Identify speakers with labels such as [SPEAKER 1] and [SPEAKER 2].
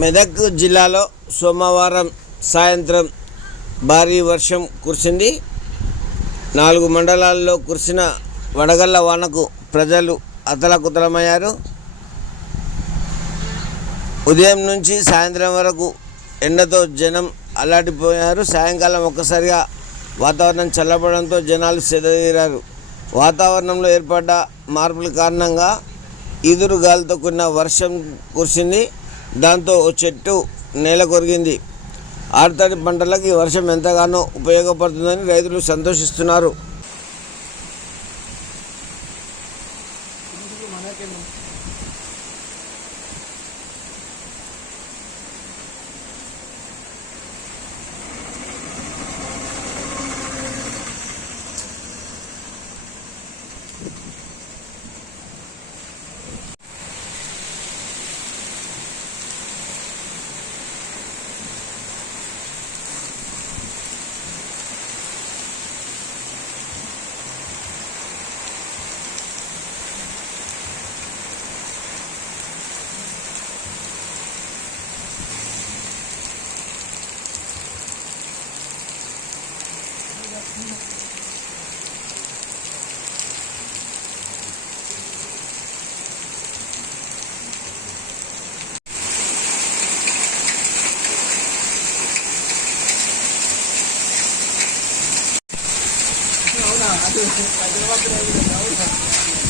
[SPEAKER 1] మెదక్ జిల్లాలో సోమవారం సాయంత్రం భారీ వర్షం కురిసింది. నాలుగు మండలాల్లో కురిసిన వడగళ్ళ వానకు ప్రజలు అతలకుతలమయ్యారు. ఉదయం నుంచి సాయంత్రం వరకు ఎండతో జనం అల్లాడిపోయారు. సాయంకాలం ఒక్కసారిగా వాతావరణం చల్లబడంతో జనాలు సెదతీరారు వాతావరణంలో ఏర్పడ్డ మార్పుల కారణంగా ఈదురు గాలితో కూడిన వర్షం కురిసింది. దాంతో చెట్టు నేల కొరిగింది. ఆరుతడి పంటలకి వర్షం ఎంతగానో ఉపయోగపడుతుందని రైతులు సంతోషిస్తున్నారు.
[SPEAKER 2] 啊，对，打电话不能聊微信啊。